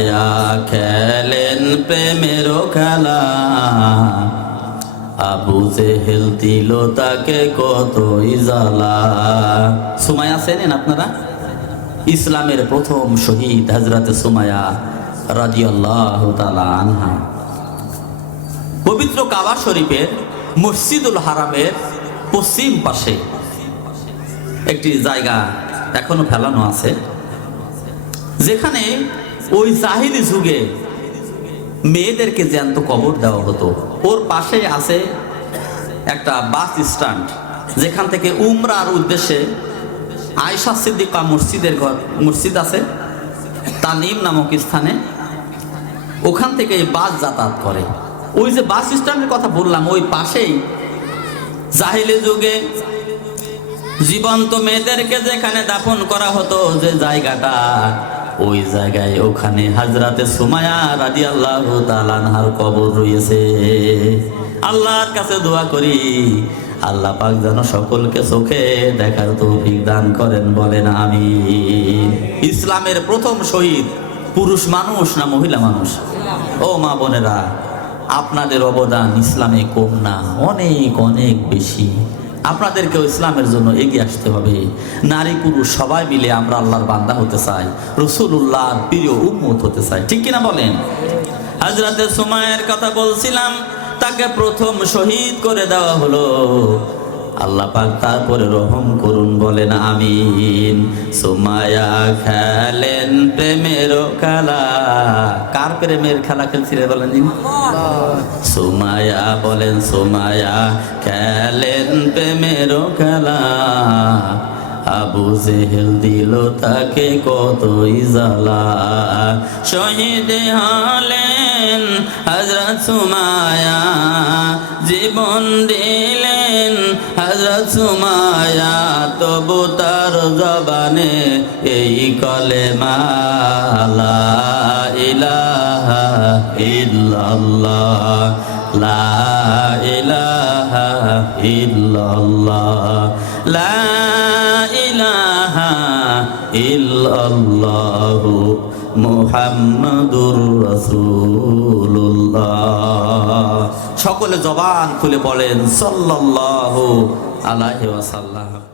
সুমায়া খেলেন প্রেমের খেলা, আবু জেহেল দিল তাকে কতই জ্বালা। সুমায়া চেনেন আপনারা? ইসলামের প্রথম শহীদ হযরতে সুমায়া রাদিয়াল্লাহু তাআলা আনহা। পবিত্র কাবা শরীফের মসজিদুল হারামের পশ্চিম পাশে একটি জায়গা এখনো ফেলানো আছে, যেখানে ওই জাহিলি যুগে মেয়েদেরকে জ্যান্ত কবর দেওয়া হতো। ওর পাশে আছে একটা বাস স্ট্যান্ড, যেখান থেকে উমরার উদ্দেশ্যে আয়েশা সিদ্দিকা মসজিদ আছে তানিম নামক স্থানে, ওখান থেকে বাস যাতায়াত করে। ওই যে বাস স্ট্যান্ডের কথা বললাম, ওই পাশেই জাহিলি যুগে জীবন্ত মেয়েদেরকে যেখানে দাফন করা হতো, যে জায়গাটা, ওই জায়গায় ওখানে হযরতে সুমায়া রাদিয়াল্লাহু তাআলা আনহার কবর রয়েছে। আল্লাহর কাছে দোয়া করি, আল্লাহ পাক যেন সকলকে চোখে দেখার তৌফিক দান করেন, বলেন আমিন। ইসলামের প্রথম শহীদ পুরুষ মানুষ না মহিলা মানুষ? ও মা বোনেরা, আপনাদের অবদান ইসলামে কম না, অনেক অনেক বেশি। আপনাদেরকেও ইসলামের জন্য এগিয়ে আসতে হবে। নারী পুরুষ সবাই মিলে আমরা আল্লাহর বান্দা হতে চাই, রাসূলুল্লাহর প্রিয় উম্মত হতে চাই, ঠিক কিনা বলেন? হযরতে সুমায়ার কথা বলছিলাম, তাকে প্রথম শহীদ করে দেওয়া হলো। আল্লাহ পাক তারপরে রহম করুন, বলেন আমিন। সুমায়া খেলেন প্রেমের খেলা। কার প্রেমের খেলা খেলছিলেন বলেন? সুমায়া, বলেন সুমায়া খেলেন প্রেমের খেলা, আবু জেহেল দিল তাকে কতই জ্বালা। শহীদ হলেন হযরত সুমায়া, জীবন দিলেন হযরত সুমায়া, তবু তার জবানে এই কলেমা লা ইলাহা ইল্লাল্লাহ, লা ইলাহা ইল্লাল্লাহ, লা ইলাহা ইল্লাল্লাহু মুহাম্মাদুর রাসূলুল্লাহ। সকলে জবান খুলে বলেন সাল্লাল্লাহু আলাইহি ওয়াসাল্লাম।